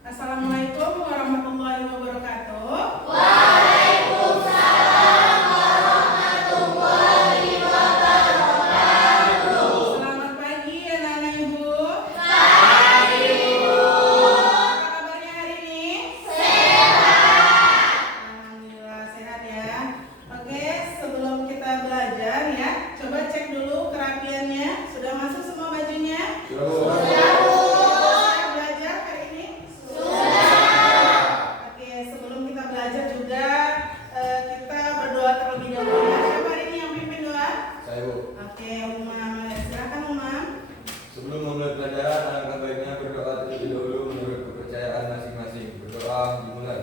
Assalamualaikum warahmatullahi wabarakatuh. Waalaikumsalam warahmatullahi wabarakatuh. Selamat pagi anak-anak ibu. Pagi Ibu. Apa kabarnya hari ini? Sehat. Alhamdulillah sehat ya. Oke, sebelum kita belajar ya, coba cek dulu kerapiannya. Sudah masuk semua bajunya? Sudah. Siap belajar hari ini? Sudah. Oke, sebelum kita belajar juga kita berdoa terlebih dahulu ya. Siapa hari ini yang pimpin doa? Saya, Bu. Oke, Umam. Silakan Umam. Sebelum memulai pelajaran, alangkah baiknya berdoa terlebih dahulu menurut kepercayaan masing-masing. Berdoa dimulai.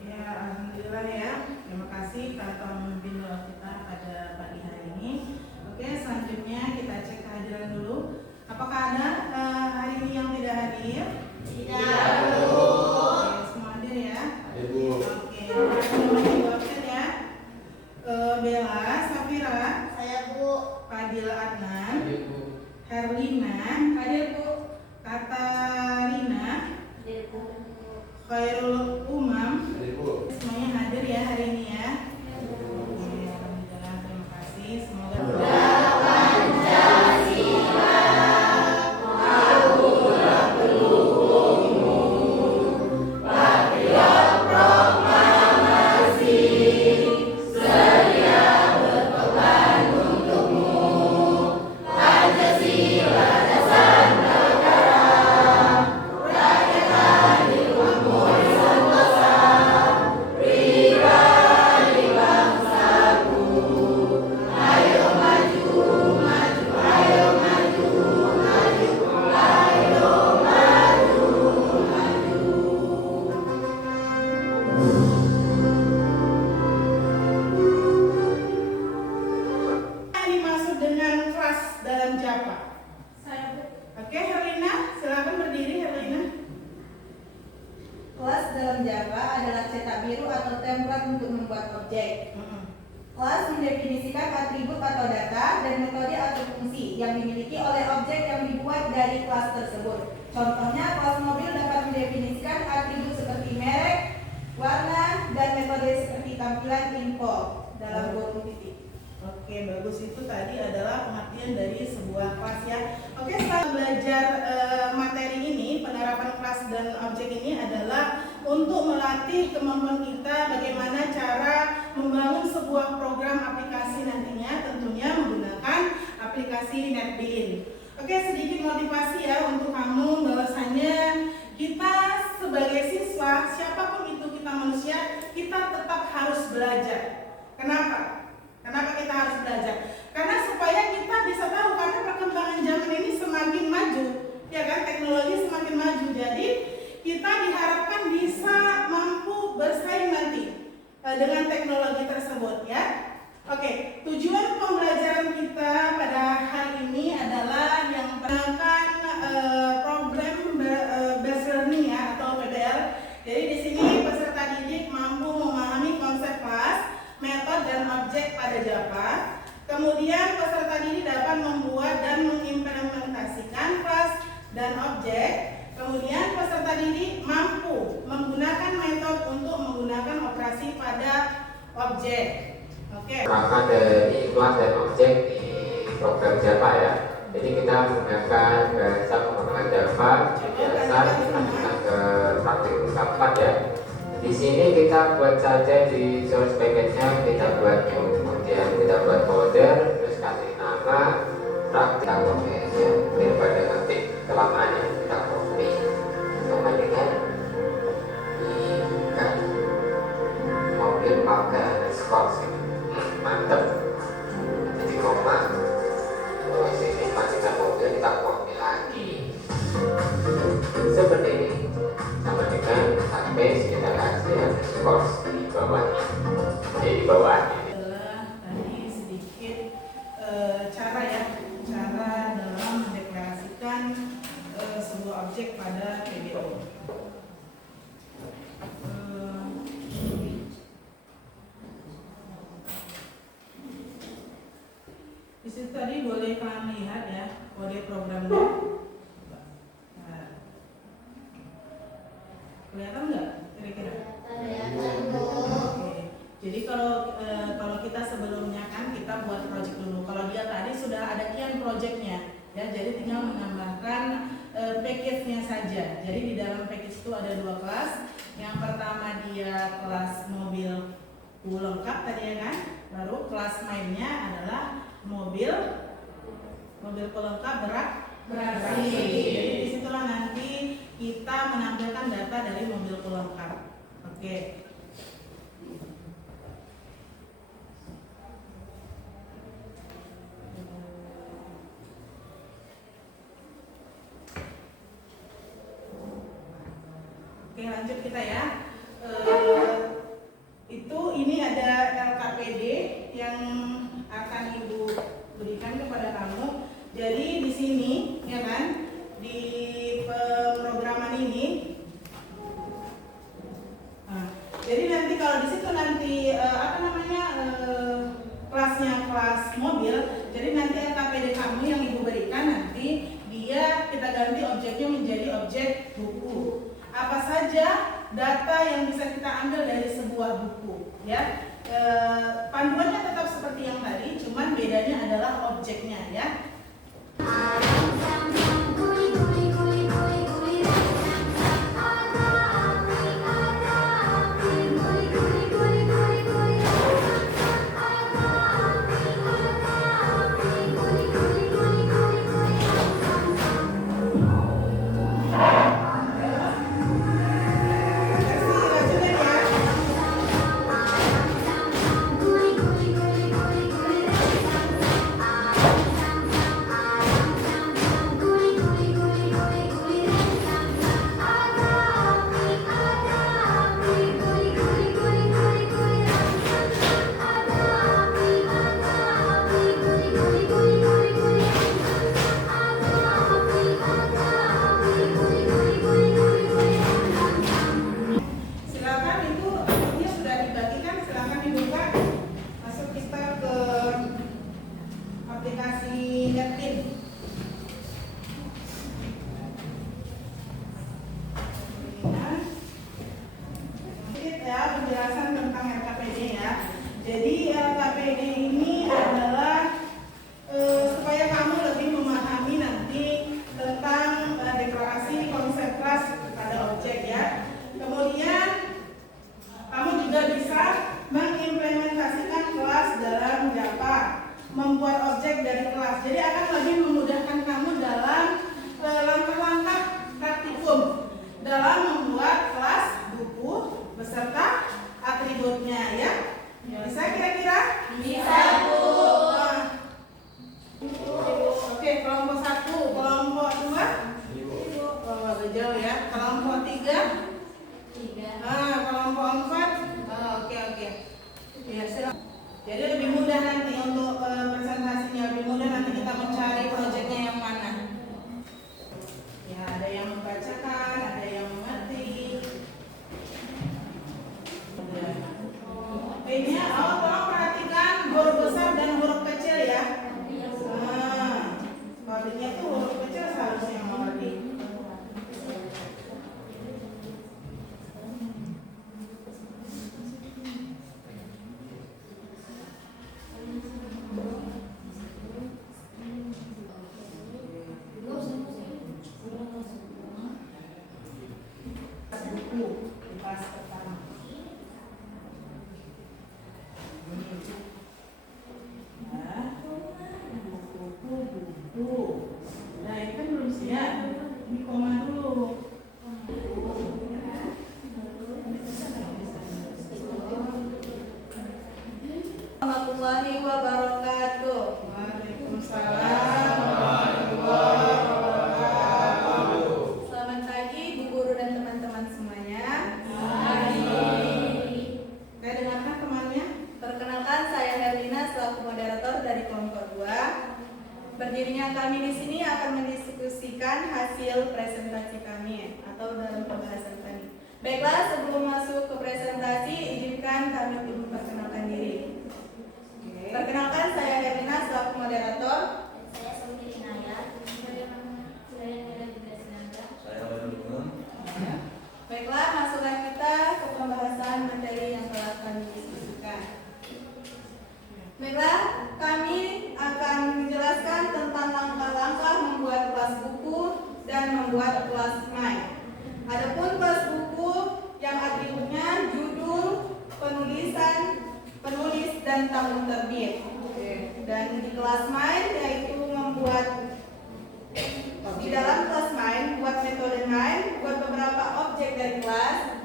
Ya, alhamdulillah ya. Terima kasih Kak memimpin doa kita pada pagi hari ini. Oke, selanjutnya kita cek kehadiran dulu. Apakah ada hari ini yang tidak hadir? Tidak. Oke, semua hadir ya. Ibu. Oke, namanya ibu absen ya. Bella, Safira, Saya Bu. Fadil Adnan, Ibu. Herlina, hadir Bu. Katarina, Khairul Umam, Ibu. semuanya hadir ya hari ini ya. Oke, alhamdulillah, terima kasih. Semoga apa yang dimaksud dengan kelas dalam Java? Oke, Herlina, silakan berdiri Herlina. Kelas dalam Java adalah cetak biru atau template untuk membuat objek. Kelas mendefinisikan atribut atau data dan metode atau fungsi yang dimiliki oleh objek yang dibuat dari kelas tersebut. Contohnya, kelas mobil dapat mendefinisikan atribut seperti merek, warna, dan metode seperti tampilan info dalam 20 titik. Oke, bagus. Itu tadi adalah pengertian dari sebuah kelas ya. Oke, setelah belajar materi ini, penerapan kelas dan objek ini adalah untuk melatih kemampuan kita bagaimana cara membangun sebuah program aplikasi nantinya, tentunya menggunakan aplikasi NetBeans. Oke, sedikit motivasi ya untuk kamu bahwasanya kita sebagai siswa, siapapun itu kita manusia, kita tetap harus belajar. Kenapa? Kenapa kita harus belajar? Karena supaya kita bisa tahu, karena perkembangan zaman ini semakin maju, ya kan, teknologi semakin maju. Jadi kita diharapkan bisa mampu bersaing nanti dengan teknologi tersebut ya. Oke, tujuan pembelajaran kita pada hari ini adalah yang menggunakan problem based learning ya atau PBL. Jadi di sini peserta didik mampu memahami konsep kelas, metode dan objek pada Java. Kemudian peserta didik dapat membuat dan mengimplementasikan kelas dan objek. Kemudian peserta didik mampu menggunakan metode untuk menggunakan operasi pada objek. Oke. Pertama dari kelas dan objek di program Java ya. Jadi kita menggunakan bahasa pemrograman Java biasa kita ke praktik keempat ya. Di sini kita buat saja di source package-nya, kita buat new, kemudian kita buat folder, terus kasih nama, kita copy aja daripada nanti kelamaan ya, kita copy sama dengan ikan mobil pakai skors, mantep. Jadi koma, terus ini masukkan mobil, kita copy lagi seperti ini. Sama dengan space kita kasih skors di bawahnya. Jadi di bawahnya adalah tadi sedikit cara dalam mendeklarasikan sebuah objek pada PBO. Di situ tadi boleh kalian lihat ya kode programnya. Nah, kelihatan nggak kira-kira? Kelihatan, Bu. Oke. Jadi kalau kita sebelumnya kan kita buat project dulu. Kalau dia tadi sudah ada kian projectnya, ya. Jadi tinggal menambahkan package-nya saja. Jadi di dalam package itu ada 2 kelas. Yang pertama dia kelas mobil lengkap tadi ya kan. Baru kelas mainnya adalah mobil pelengkap beraksi. Jadi disitulah nanti kita menampilkan data dari mobil pelengkap. Oke. Oke, lanjut kita ya. Ini ada LKPD yang akan Ibu berikan kepada kamu. Jadi di sini ya kan di pemrograman ini. Nah, jadi nanti kalau di situ nanti kelasnya kelas mobil. Jadi nanti LKPD kamu yang Ibu berikan nanti dia kita ganti objeknya menjadi objek buku. Apa saja data yang bisa kita ambil dari sebuah buku ya. Panduannya tetap seperti yang tadi, cuman bedanya adalah objeknya ya. Jadi LKPD ini adalah supaya kamu lebih memahami nanti tentang deklarasi konsep kelas pada objek ya. Kemudian kamu juga bisa mengimplementasikan kelas dalam Java, membuat objek dari kelas. Jadi akan lebih memudahkan kamu dalam langkah-langkah praktikum dalam membuat kelas buku beserta atributnya ya. Bisa kira-kira? Bisa, Bu. Oke, kelompok 1, kelompok 2. Oh, agak jauh ya. Kelompok 3. Kelompok 4. Oke. Ya, silakan. Jadi lebih mudah nanti untuk presentasinya, lebih mudah nanti kita mencari proyeknya yang mana. Ya, ada yang membacakan, ada yang mengerti. Ini tolong perhatikan huruf besar dan huruf kecil ya. Kodenya itu huruf kecil seharusnya yang mengerti. Berdirinya kami di sini akan mendiskusikan hasil presentasi kami atau dalam pembahasan kami. Baiklah, sebelum masuk ke presentasi, izinkan kami memperkenalkan diri. Perkenalkan, saya Herlina selaku moderator. Saya Sofi Inaya. Bagaimana saya nilai juga senada? Saya Wadudungan. Baiklah, masuklah kita ke pembahasan materi yang telah kami diskusikan. Baiklah, kami akan menjelaskan tentang langkah-langkah membuat kelas buku dan membuat kelas main. Adapun kelas buku yang atributnya judul, penulis dan tahun terbit. Dan di kelas main yaitu membuat di dalam kelas main buat metode main, buat beberapa objek dari kelas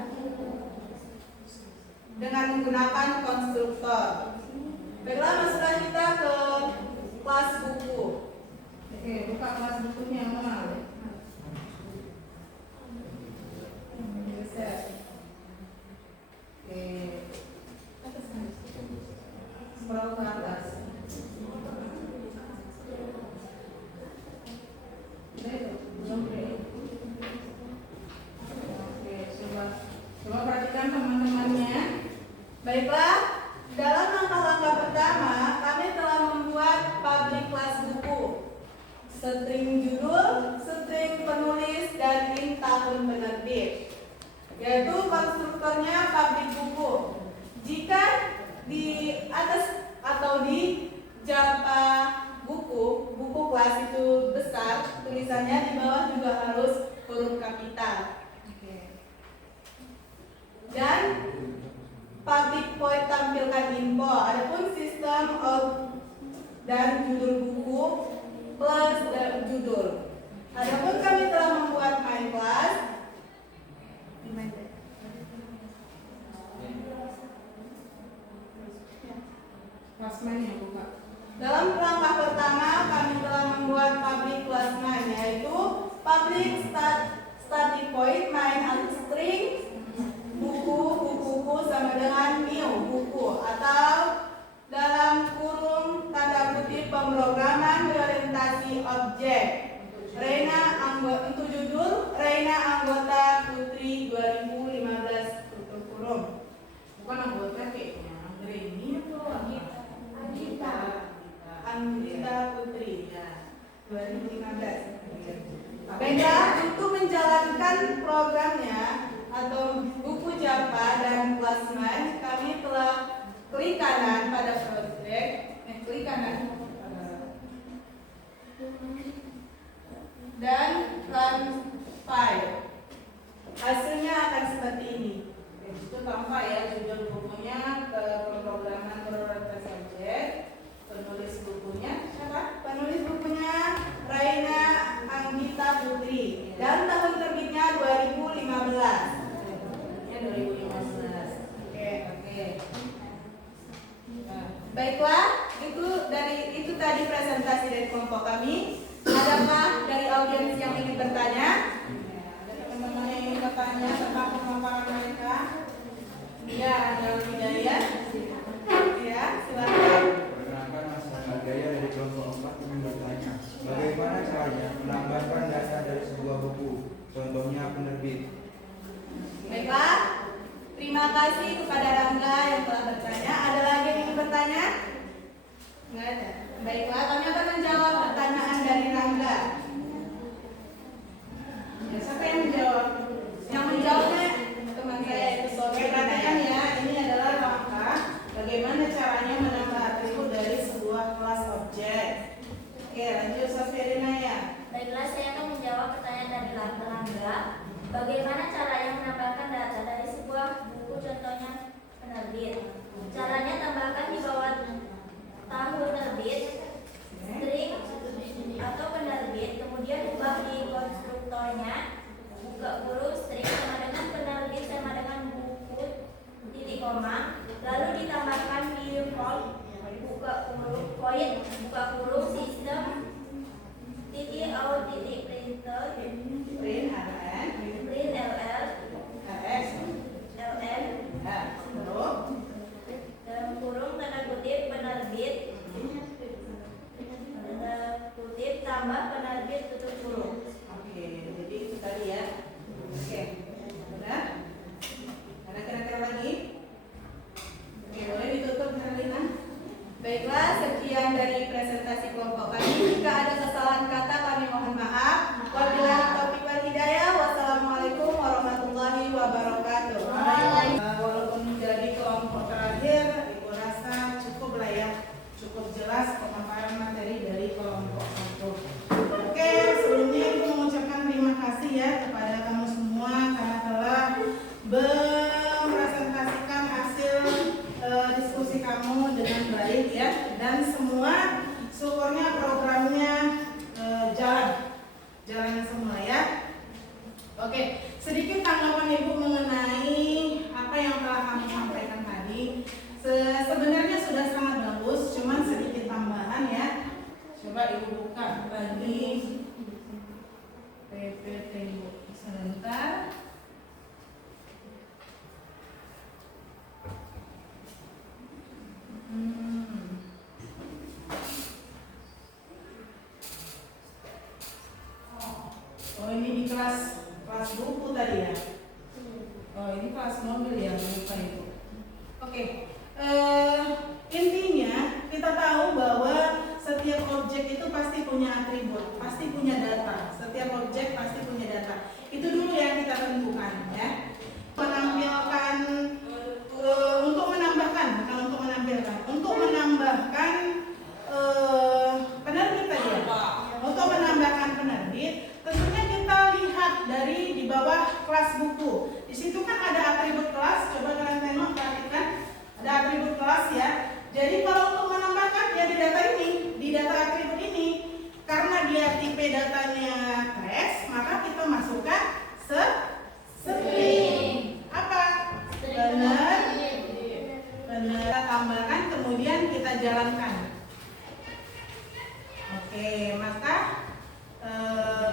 dengan menggunakan konstruktor. Baiklah, masuklah kita ke kelas buku. Oke, buka kelas bukunya yang mana? Scroll ke atas. Oke, coba perhatikan teman-temannya. Baiklah, dalam langkah-langkah pertama, kami telah membuat public kelas buku, string judul, string penulis, dan link tahun penerbit, yaitu konstruktornya public buku. Jika di atas atau di japa buku kelas itu besar, tulisannya di bawah juga harus huruf kapital. Dan public void tampilkan info. Adapun sistem dan judul buku plus judul. Adapun kami telah membuat main kelas. Kelas main ya, buka. Dalam langkah pertama kami telah membuat public kelas main, yaitu public static void main string buku sama dengan new buku, atau dalam kurung tanda kutip pemrograman berorientasi objek. Untuk judul Reina Anggota Putri 2015 tutup kurung. Bukan anggota kayaknya, Reina atau Anggita Putri ya, 2015. Baiklah, untuk menjalankan programnya atau buku Japa dan kelas main, kami telah klik kanan pada project, klik kanan dan run file. Hasilnya akan seperti ini. Itu tanpa ya judul bukunya, ke pemrograman berorientasi objek, penulis bukunya siapa? Penulis bukunya Raina Anggita Putri dan tahun terbitnya 2015. 2015. Oke. Baiklah, itu tadi presentasi dari kelompok kami. Adakah dari audiens yang ingin bertanya? Ada teman-teman yang ingin bertanya tentang pemaparan mereka? Ya, ada Hidayah. Ya, silakan. Perkenalkan, Mas Rahmat Gaya dari kelompok 4 ingin bertanya, bagaimana caranya menambahkan data dari sebuah buku, contohnya penerbit? Baiklah, terima kasih kepada Rangga yang telah bertanya. Ada lagi yang ingin bertanya? Enggak ada. Baiklah, kami akan menjawab pertanyaan dari Rangga. Ya, siapa yang menjawab? Yang menjawabnya teman saya itu Sofi. Pertanyaan ya, ini adalah langkah bagaimana caranya menambah atribut dari sebuah kelas objek. Oke, lanjut Sofi ya. Baiklah, saya akan menjawab pertanyaan dari Rangga. Bagaimana caranya menambahkan data dari sebuah buku, contohnya penerbit? Caranya tambahkan di bawah tahun terbit, string atau penerbit, kemudian ubah di konstruktornya, buka kurung string sama dengan telah kamu sampaikan tadi sebenarnya sudah sangat bagus, cuman sedikit tambahan ya. Coba ibu buka lagi PPT ibu sebentar. Oh ini di kelas buku tadi ya. Oh ini kelas mobil ya, lupa itu. Oke, intinya kita tahu bahwa setiap objek itu pasti punya atribut, pasti punya data. Setiap objek pasti punya data. Itu dulu yang kita tentukan ya. Menampilkan untuk menambahkan, bukan untuk menampilkan, untuk menambahkan penerbit tadi ya. Untuk menambahkan penerbit, tentunya kita lihat dari di bawah kelas buku. Di situ kan ada atribut kelas. Coba kalian tengok, perhatikan, ada atribut kelas ya. Jadi kalau untuk menambahkan ya di data ini, di data atribut ini, karena dia tipe datanya trash, maka kita masukkan string. Apa? Benar. Kita tambahkan, kemudian kita jalankan. Oke, maka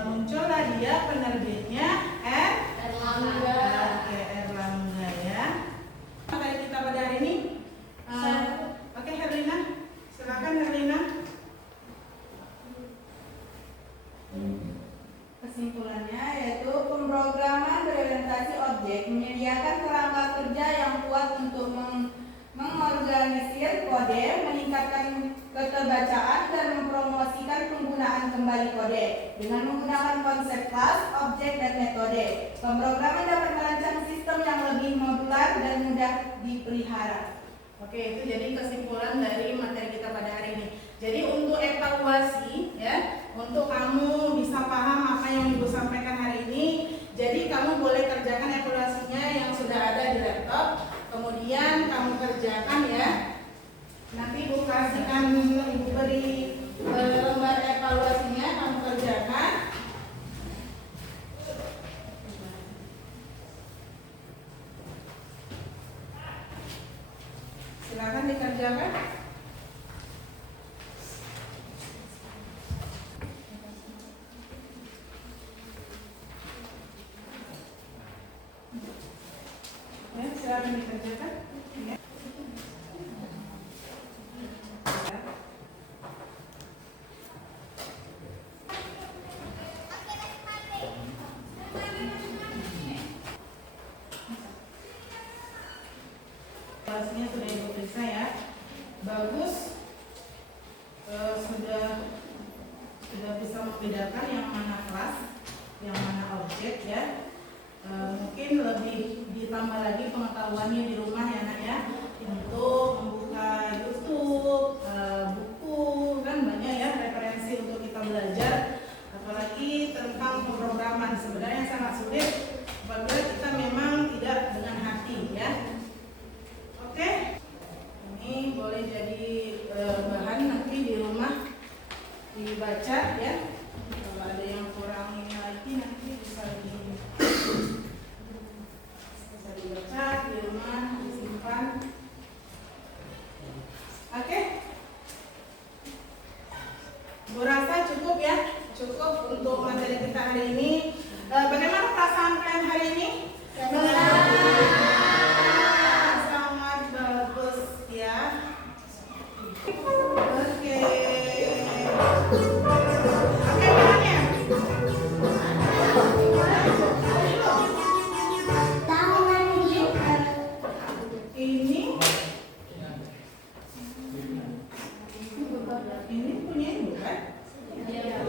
muncullah dia penerbitnya Erlangga. Oke, Erlangga ya. Materi kita pada hari ini. Oke, Herlina, silakan Herlina. Kesimpulannya yaitu pemrograman berorientasi objek menyediakan kerangka kerja yang kuat untuk mengorganisir kode, meningkatkan keterbacaan dan mempromosikan penggunaan kembali kode dengan menggunakan konsep kelas, objek, dan metode. Pemrograman dapat merancang sistem yang lebih modular dan mudah dipelihara. Oke, itu jadi kesimpulan dari materi kita pada hari ini. Jadi untuk evaluasi ya, untuk kamu bisa paham apa yang Ibu sampaikan hari ini, jadi kamu boleh kerjakan evaluasinya yang sudah ada di laptop. Kemudian kamu kerjakan ya. Nanti Ibu kasihkan, Ibu beri lembar evaluasinya, kamu kerjakan. Silakan dikerjakan. Ya, silakan dikerjakan. Ya. Kelasnya sudah Ibu periksa ya, bagus. Sudah bisa membedakan yang mana kelas, yang mana objek ya. Mungkin lebih ditambah lagi pengetahuannya di rumah ya nak ya, untuk membuka YouTube, buku, kan banyak ya referensi untuk kita belajar, apalagi tentang pemrograman. Sebenarnya sangat sulit apabila kita memang tidak dengan hati ya. Oke, ini boleh jadi bahan nanti di rumah dibaca ya. Kalau ada yang kurang ini lagi nanti bisa dibaca di rumah, disimpan. Oke, Bu rasa cukup ya, cukup untuk materi kita hari ini. Bagaimana perasaan kalian hari ini? Sangat bagus ya. Oke. Oke, bahannya. Ini punya Ibu kan? Iya.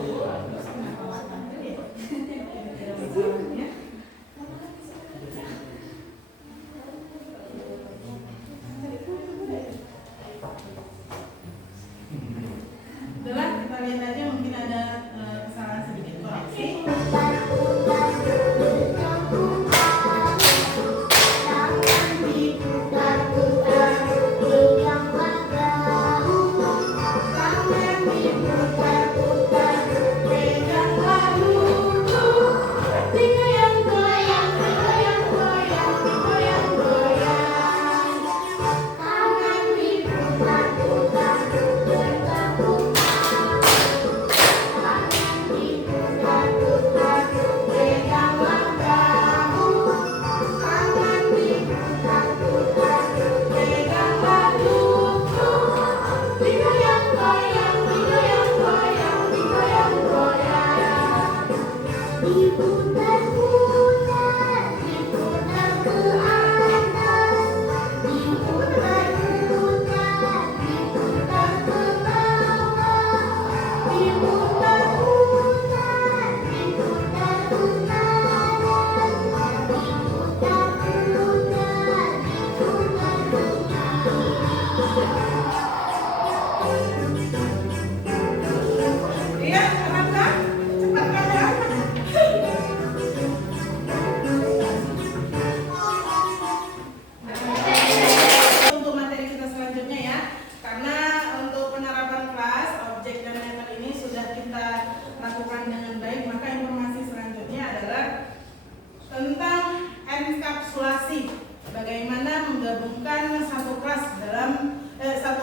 bukan satu kelas dalam satu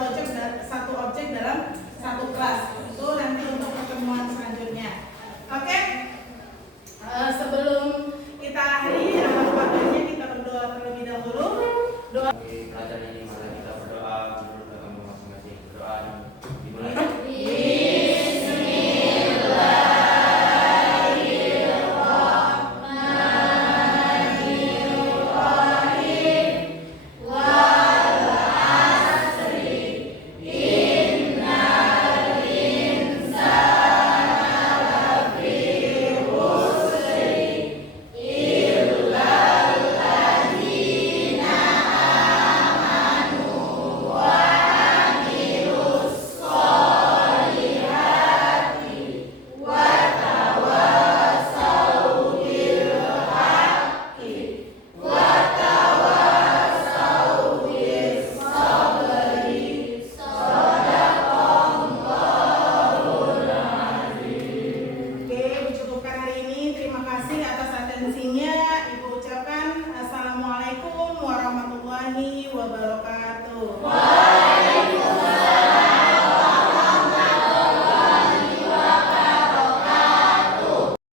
objek dalam satu kelas. Itu nanti untuk pertemuan selanjutnya. Oke. Sebelum kita akhiri bagiannya, kita berdoa terlebih dahulu. Doa. Bagi pelajaran ini mari kita berdoa menurut agama masing-masing. Berdoa dimulai. Ibu ucapkan Assalamualaikum warahmatullahi wabarakatuh.